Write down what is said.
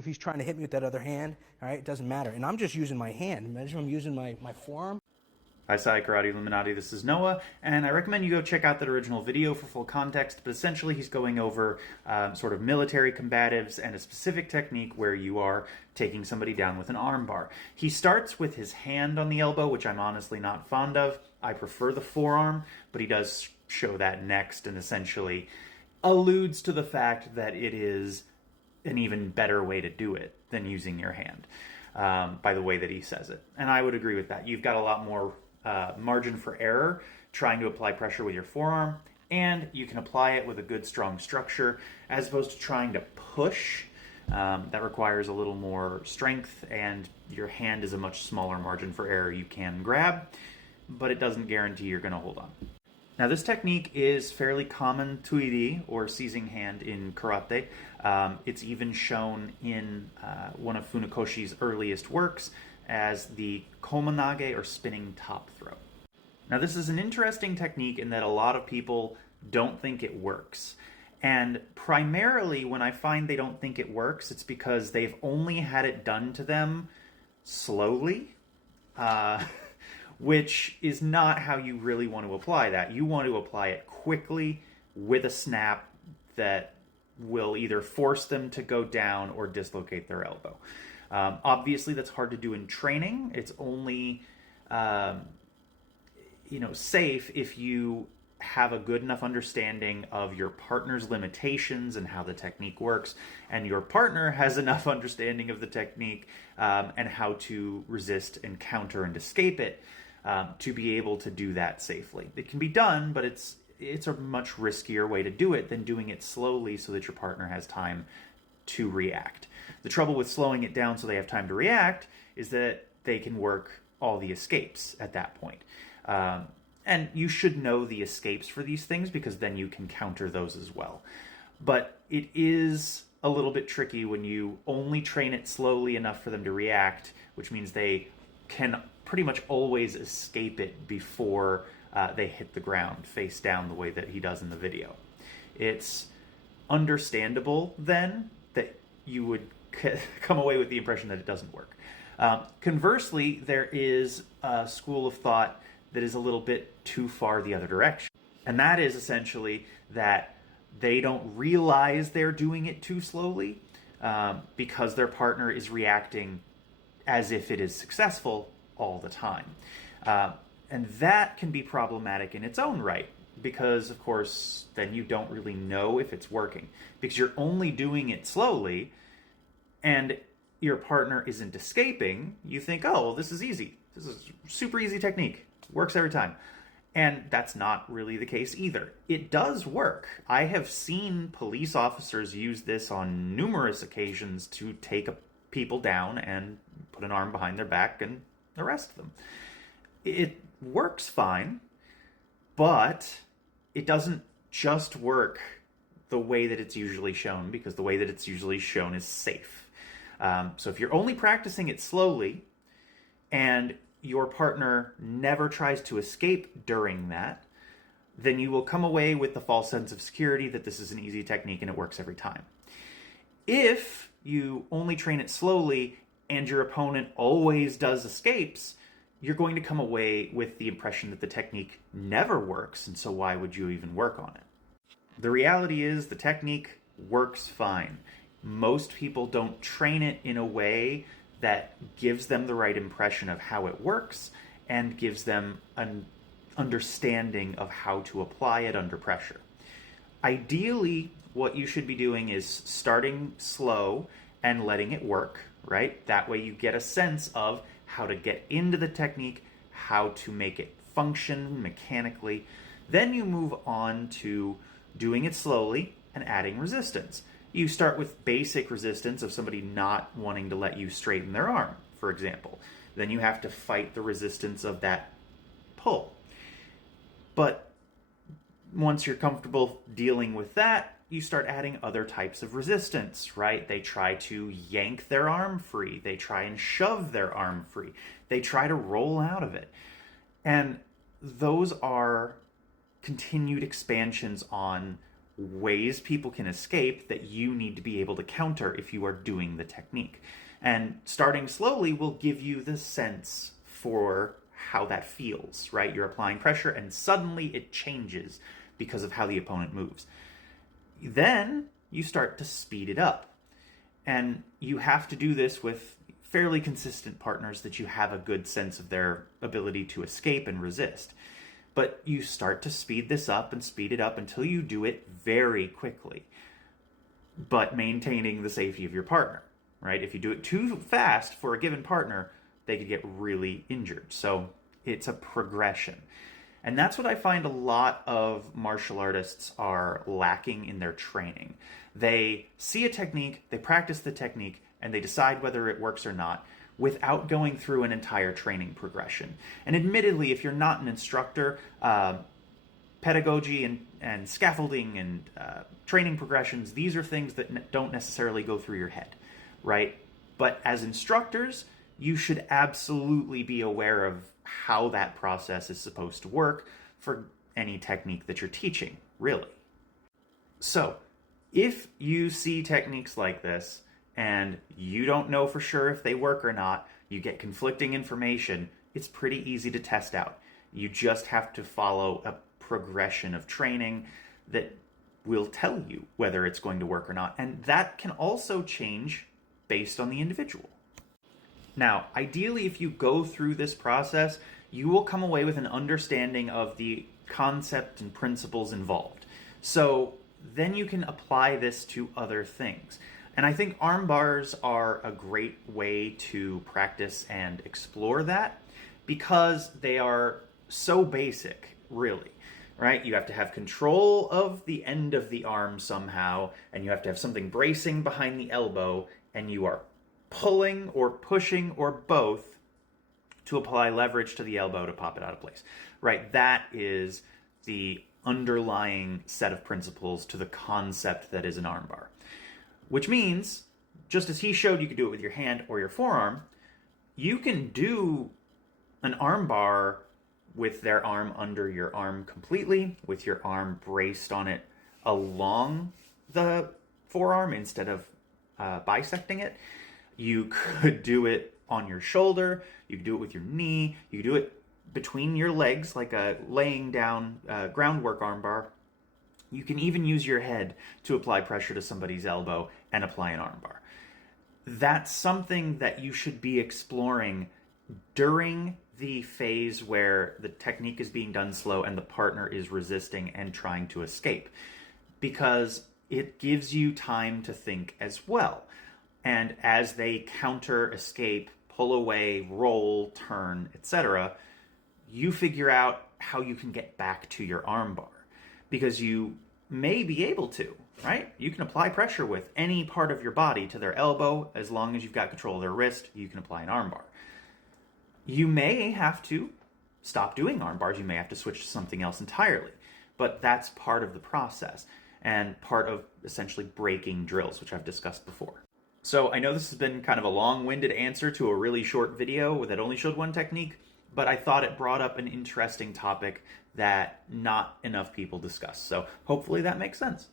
If he's trying to hit me with that other hand, all right, it doesn't matter. And I'm just using my hand. Imagine I'm using my forearm. Hi, Sai Karate Illuminati, this is Noah, and I recommend you go check out that original video for full context, but essentially he's going over sort of military combatives and a specific technique where you are taking somebody down with an armbar. He starts with his hand on the elbow, which I'm honestly not fond of. I prefer the forearm, but he does show that next and essentially alludes to the fact that it is an even better way to do it than using your hand, by the way that he says it. And I would agree with that. You've got a lot more margin for error trying to apply pressure with your forearm, and you can apply it with a good strong structure as opposed to trying to push. That requires a little more strength, and your hand is a much smaller margin for error you can grab, but it doesn't guarantee you're going to hold on. Now, this technique is fairly common tuiri, or seizing hand, in karate. It's even shown in one of Funakoshi's earliest works as the komanage, or spinning top throw. Now, this is an interesting technique in that a lot of people don't think it works. And primarily, when I find they don't think it works, it's because they've only had it done to them slowly, which is not how you really want to apply that. You want to apply it quickly with a snap that will either force them to go down or dislocate their elbow. Obviously, that's hard to do in training. It's only safe if you have a good enough understanding of your partner's limitations and how the technique works, and your partner has enough understanding of the technique and how to resist and counter and escape it to be able to do that safely. It can be done, but it's a much riskier way to do it than doing it slowly so that your partner has time to react. The trouble with slowing it down so they have time to react is that they can work all the escapes at that point. And you should know the escapes for these things because then you can counter those as well. But it is a little bit tricky when you only train it slowly enough for them to react, which means they can pretty much always escape it before they hit the ground face down the way that he does in the video. It's understandable then that you would come away with the impression that it doesn't work. Conversely, there is a school of thought that is a little bit too far the other direction. And that is essentially that they don't realize they're doing it too slowly because their partner is reacting as if it is successful all the time. And that can be problematic in its own right because, of course, then you don't really know if it's working because you're only doing it slowly and your partner isn't escaping. You think, oh, well, this is easy. This is a super easy technique. Works every time. And that's not really the case either. It does work. I have seen police officers use this on numerous occasions to take people down and put an arm behind their back and arrest them. It works fine, but it doesn't just work the way that it's usually shown, because the way that it's usually shown is safe. So if you're only practicing it slowly and your partner never tries to escape during that, then you will come away with the false sense of security that this is an easy technique and it works every time. If you only train it slowly and your opponent always does escapes, you're going to come away with the impression that the technique never works, and so why would you even work on it? The reality is the technique works fine. Most people don't train it in a way that gives them the right impression of how it works and gives them an understanding of how to apply it under pressure. Ideally, what you should be doing is starting slow and letting it work, right? That way you get a sense of how to get into the technique, how to make it function mechanically. Then you move on to doing it slowly and adding resistance. You start with basic resistance of somebody not wanting to let you straighten their arm, for example. Then you have to fight the resistance of that pull. But once you're comfortable dealing with that, you start adding other types of resistance, right? They try to yank their arm free. They try and shove their arm free. They try to roll out of it. And those are continued expansions on ways people can escape that you need to be able to counter if you are doing the technique. And starting slowly will give you the sense for how that feels, right? You're applying pressure and suddenly it changes because of how the opponent moves. Then you start to speed it up. And you have to do this with fairly consistent partners that you have a good sense of their ability to escape and resist. But you start to speed this up and speed it up until you do it very quickly, but maintaining the safety of your partner, right? If you do it too fast for a given partner, they could get really injured. So it's a progression. And that's what I find a lot of martial artists are lacking in their training. They see a technique, they practice the technique, and they decide whether it works or not without going through an entire training progression. And admittedly, if you're not an instructor, pedagogy and scaffolding and training progressions, these are things that don't necessarily go through your head, right? But as instructors, you should absolutely be aware of how that process is supposed to work for any technique that you're teaching, really. So, if you see techniques like this and you don't know for sure if they work or not, you get conflicting information, it's pretty easy to test out. You just have to follow a progression of training that will tell you whether it's going to work or not. And that can also change based on the individual. Now, ideally, if you go through this process, you will come away with an understanding of the concept and principles involved. So then you can apply this to other things. And I think arm bars are a great way to practice and explore that because they are so basic, really, right? You have to have control of the end of the arm somehow, and you have to have something bracing behind the elbow, and you are pulling or pushing or both to apply leverage to the elbow to pop it out of place, right? That is the underlying set of principles to the concept that is an armbar. Which means, just as he showed you could do it with your hand or your forearm, you can do an armbar with their arm under your arm completely, with your arm braced on it along the forearm instead of bisecting it. You could do it on your shoulder, you could do it with your knee, you could do it between your legs like a laying down groundwork armbar. You can even use your head to apply pressure to somebody's elbow and apply an armbar. That's something that you should be exploring during the phase where the technique is being done slow and the partner is resisting and trying to escape, because it gives you time to think as well. And as they counter, escape, pull away, roll, turn, etc., you figure out how you can get back to your armbar. Because you may be able to, right? You can apply pressure with any part of your body to their elbow. As long as you've got control of their wrist, you can apply an armbar. You may have to stop doing armbars. You may have to switch to something else entirely. But that's part of the process and part of essentially breaking drills, which I've discussed before. So I know this has been kind of a long-winded answer to a really short video that only showed one technique, but I thought it brought up an interesting topic that not enough people discuss. So hopefully that makes sense.